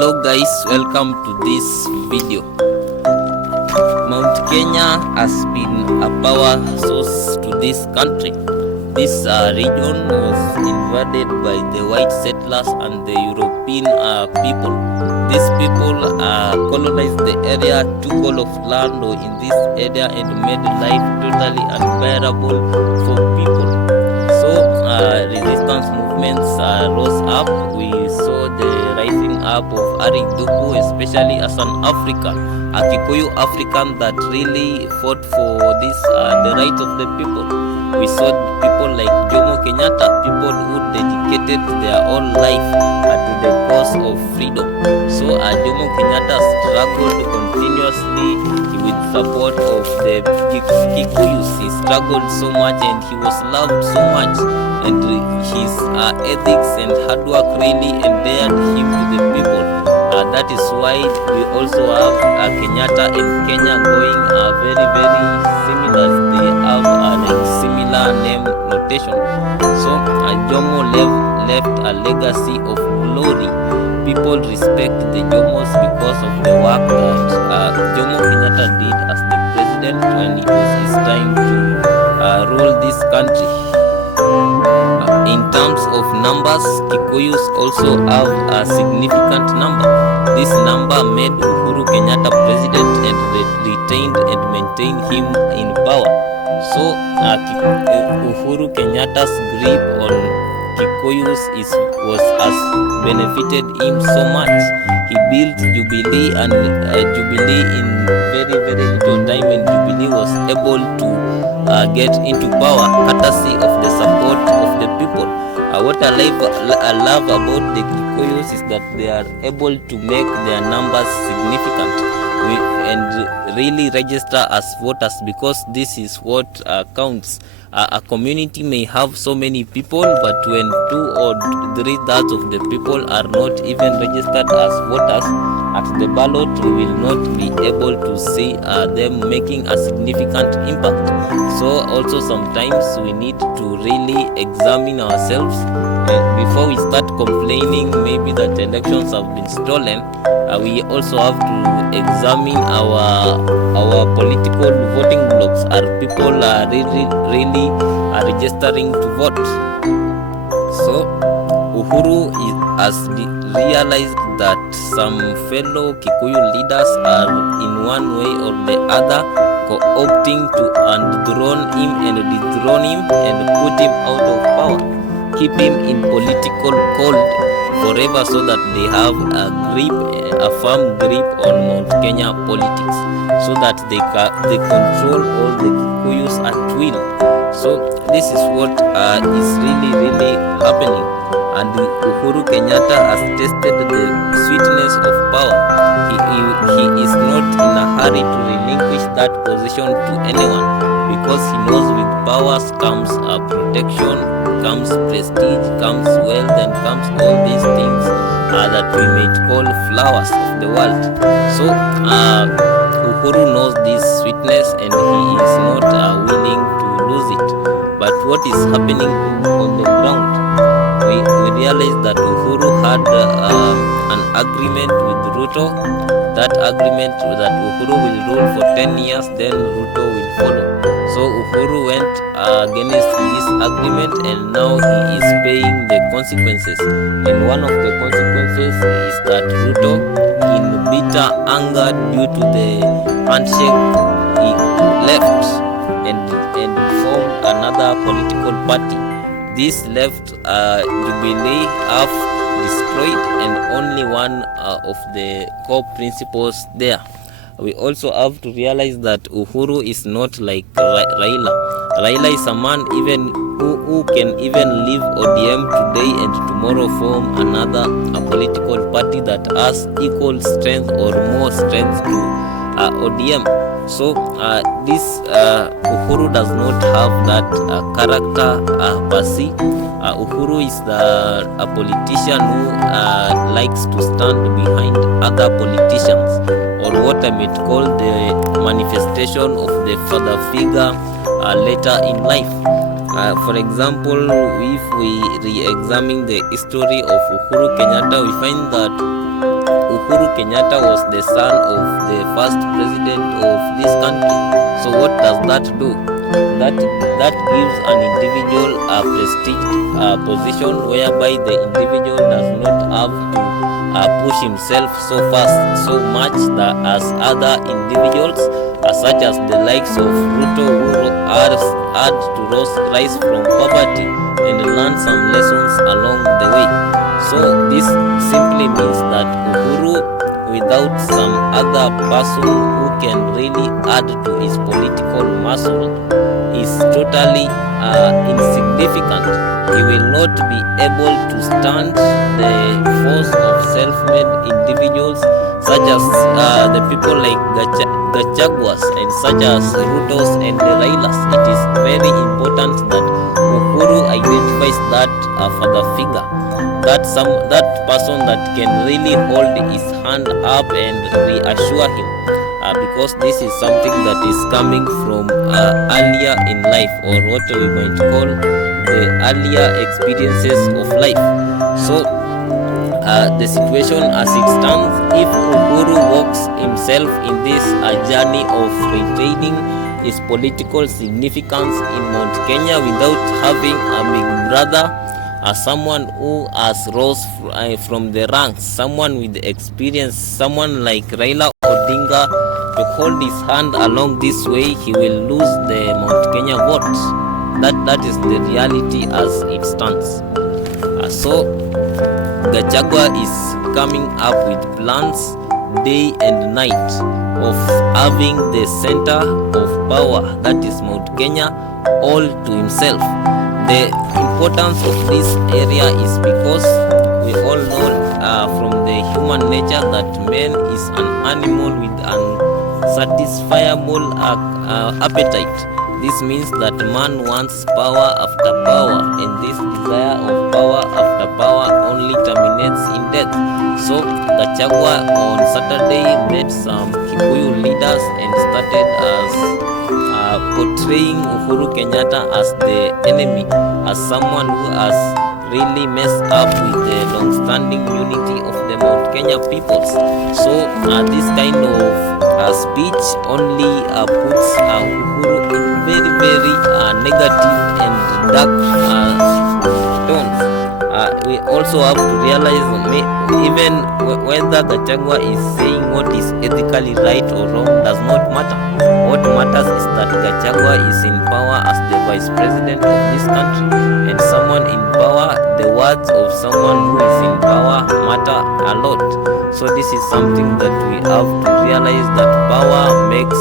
Hello guys, welcome to this video. Mount Kenya has been a power source to this country. This region was invaded by the white settlers and the European people. These people colonized the area, took all of land in this area and made life totally unbearable for people. So resistance movements rose up. We saw the rising up of Ari Duku, especially as an African, a Kikuyu African that really fought for this the right of the people. We saw people like Jomo Kenyatta, people who dedicated their whole life to the cause of freedom. So Jomo Kenyatta struggled continuously with support of the Kikuyus. He struggled so much and he was loved so much, and his ethics and hard work really endeared him to the people. That is why we also have Kenyatta in Kenya going very similar. They have like similar name notation. So Jomo left a legacy of glory. People respect the Jomos because of the work that Jomo Kenyatta did as the president when it was his time to rule this country. In terms of numbers, Kikuyus also have a significant number. This number made Uhuru Kenyatta president and retained and maintained him in power. So Uhuru Kenyatta's grip on Kikuyus has benefited him so much. He built Jubilee and Jubilee in very little time, and Jubilee was able to get into power courtesy of the support of the people. What I love about the Kikuyus is that they are able to make their numbers significant and really register as voters, because this is what counts. A community may have so many people, but when 2 or 3 thirds of the people are not even registered as voters at the ballot, we will not be able to see them making a significant impact. So also sometimes we need to really examine ourselves before we start complaining maybe that elections have been stolen. We also have to examine our political voting blocks. Are people really registering to vote? So Uhuru has realized that some fellow Kikuyu leaders are in one way or the other co-opting to dethrone him and put him out of power, keep him in political cold forever, so that they have a firm grip on Mount Kenya politics, so that they control all the Kikuyus at will. So this is what is really happening, and Uhuru Kenyatta has tasted the sweetness of power. He is not in a hurry to relinquish that position to anyone, because he knows with powers comes protection, comes prestige, comes wealth, and comes all these things that we might call flowers of the world. So Uhuru knows this sweetness and he is not willing to lose it. But what is happening on the ground? We realize that Uhuru had an agreement with Ruto. That agreement that Uhuru will rule for 10 years, then Ruto will follow. So Uhuru went against this agreement, and now he is paying the consequences. And one of the consequences is that Ruto, in bitter anger due to the handshake, he left and formed another political party. This left Jubilee half destroyed and only one of the core principles there. We also have to realize that Uhuru is not like Raila. Raila is a man who can even leave ODM today and tomorrow form another political party that has equal strength or more strength to ODM. So this Uhuru does not have that character per se. Uhuru is a politician who likes to stand behind other politicians, or what I might call the manifestation of the father figure later in life. For example, if we re-examine the history of Uhuru Kenyatta, we find that Uhuru Kenyatta was the son of the first president of this country. So what does that do? That gives an individual a prestige position whereby the individual does not have to push himself so fast, so much that as other individuals, such as the likes of Ruto, who had to rise from poverty and learn some lessons along the way. So this simply means that Uhuru, without some other person who can really add to his political muscle, is totally insignificant. He will not be able to stand the force of self-made individuals such as the people like Gachaguas and such as Rutos and the Railas. It is very important that Uhuru identifies that father figure, that person that can really hold his hand up and reassure him, because this is something that is coming from earlier in life, or what we're going to call the earlier experiences of life. So the situation as it stands, if Uhuru walks himself in this journey of retaining his political significance in Mount Kenya without having a big brother, someone who has rose from the ranks, someone with experience, someone like Raila Odinga to hold his hand along this way, he will lose the Mount Kenya vote. That is the reality as it stands. So Gachagua is coming up with plans day and night of having the center of power, that is Mount Kenya, all to himself. The importance of this area is because we all know from the human nature that man is an animal with an satisfiable appetite. This means that man wants power after power, and this desire of power after power only terminates in death. So Gachagua on Saturday met some Kikuyu leaders and started as portraying Uhuru Kenyatta as the enemy, as someone who has really messed up with the long-standing unity of the Mount Kenya peoples. So this kind of speech only puts Uhuru in very, very negative and dark tones. We also have to realize even whether Gachagua is saying what is ethically right or wrong does not matter. What matters is that Gachagua is in power as the vice president of this country, and someone in power, the words of someone who is in power matter a lot. So this is something that we have to realize, that power makes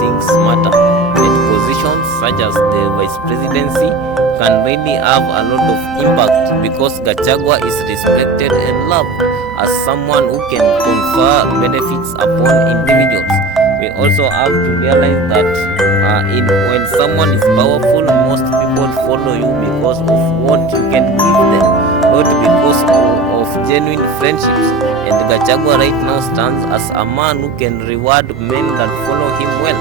things matter. And positions such as the vice presidency can really have a lot of impact, because Gachagua is respected and loved as someone who can confer benefits upon individuals. We also have to realize that when someone is powerful, most people follow you because of what you can give them, not because of genuine friendships. And Gachagua right now stands as a man who can reward men that follow him well.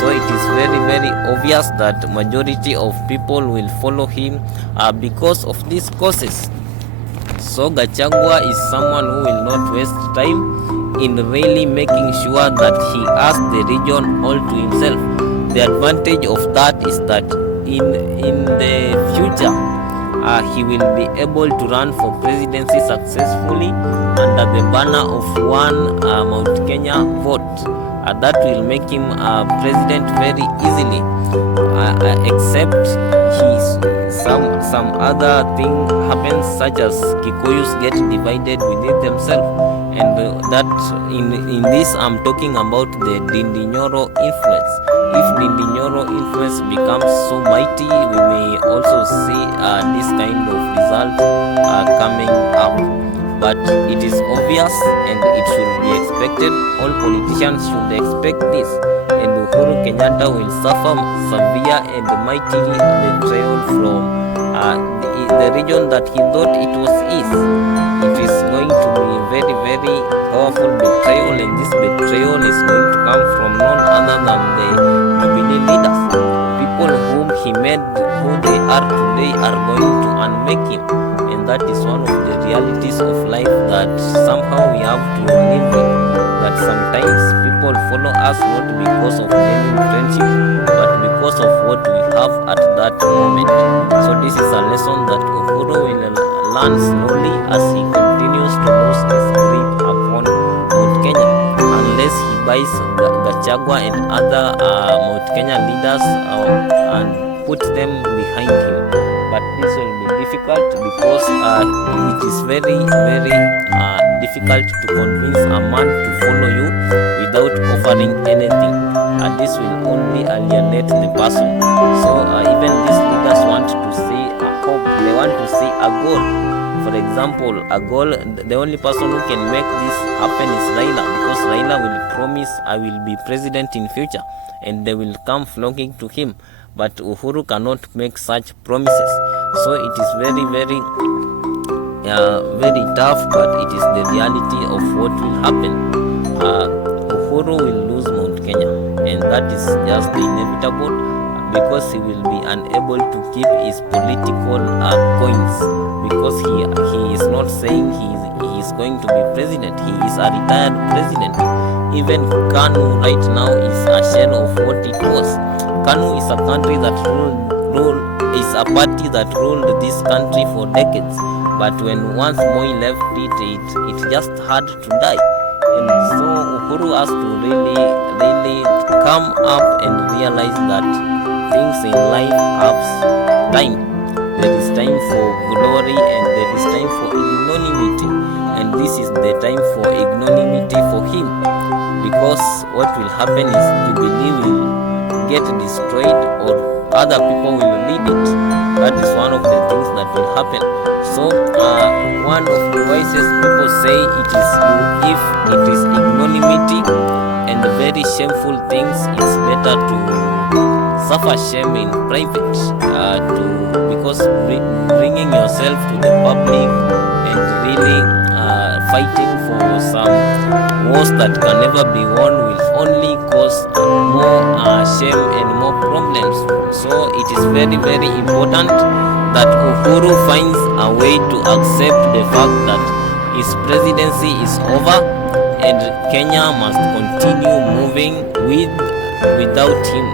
So it is very, very obvious that majority of people will follow him because of these causes. So Gachagua is someone who will not waste time in really making sure that he has the region all to himself. The advantage of that is that in the future he will be able to run for presidency successfully under the banner of one Mount Kenya vote. That will make him president very easily, except some other thing happens, such as Kikuyus get divided within themselves, and that in this I'm talking about the Dindinyoro influence. If Dindinyoro influence becomes so mighty, we may also see this kind of result coming up. But it is obvious and it should be expected. All politicians should expect this, and Uhuru Kenyatta will suffer severe and mighty betrayal from the region that he thought it was his. It is going to be very, very powerful betrayal, and this betrayal is going to come from none other than the Jubilee leaders. People whom he made who they are today are going to unmake him, and and that is one of the realities of life that somehow we have to live with. That sometimes people follow us not because of genuine friendship, but because of what we have at that moment. So this is a lesson that Uhuru will learn slowly as he continues to lose his grip upon Mount Kenya, unless he buys Gachagua and other Mount Kenya leaders and puts them behind him. But this will be difficult because it is very difficult to convince a man to follow you without offering anything, and this will only alienate the person. So even these leaders want to see a hope, they want to see a goal. For example, a goal, the only person who can make this happen is Raila, because Raila will promise, I will be president in future, and they will come flocking to him. But Uhuru cannot make such promises. So it is very tough, but it is the reality of what will happen. Uhuru will lose Mount Kenya, and that is just inevitable, because he will be unable to keep his political coins, because he is not saying he is going to be president. He is a retired president. Even Kanu right now is a shell of what it was. Kanu is a country that is a party that ruled this country for decades, but when once Moi left it just had to die. And so Uhuru has to really come up and realize that things in life have time. There is time for glory and there is time for ignominy, and this is the time for ignominy for him, because what will happen is Jubilee will get destroyed or other people will lead it. That is one of the things that will happen. So one of the wisest people say it is if it is ignominy and very shameful things, it's better to suffer shame in private, because bringing yourself to the public and really fighting for some wars that can never be won will only cause more shame and more problems. So it is very important that Uhuru finds a way to accept the fact that his presidency is over and Kenya must continue moving without him.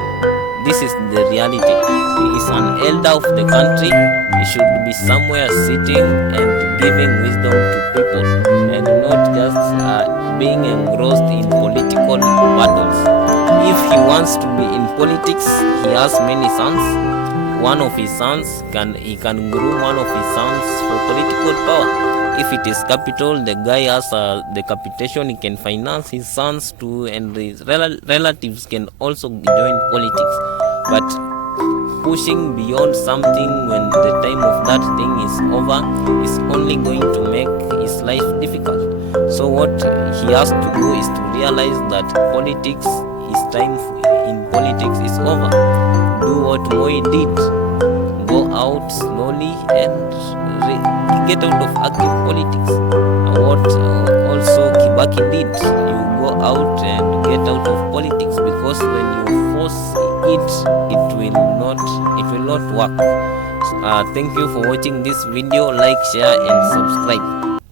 This is the reality. He is an elder of the country. He should be somewhere sitting and giving wisdom to people, and not just being engrossed in political battles. If he wants to be in politics, he has many sons. One of his sons can groom one of his sons for political power. If it is capital, the guy has the capitation, he can finance his sons too, and his relatives can also join politics. But pushing beyond something when the time of that thing is over is only going to make his life difficult. So what he has to do is to realize that politics, his time in politics is over. Do what Moi did, go out slowly and get out of active politics. What also Kibaki did, you go out and get out of politics, because when you force it will not work. Thank you for watching this video. Like, share and subscribe.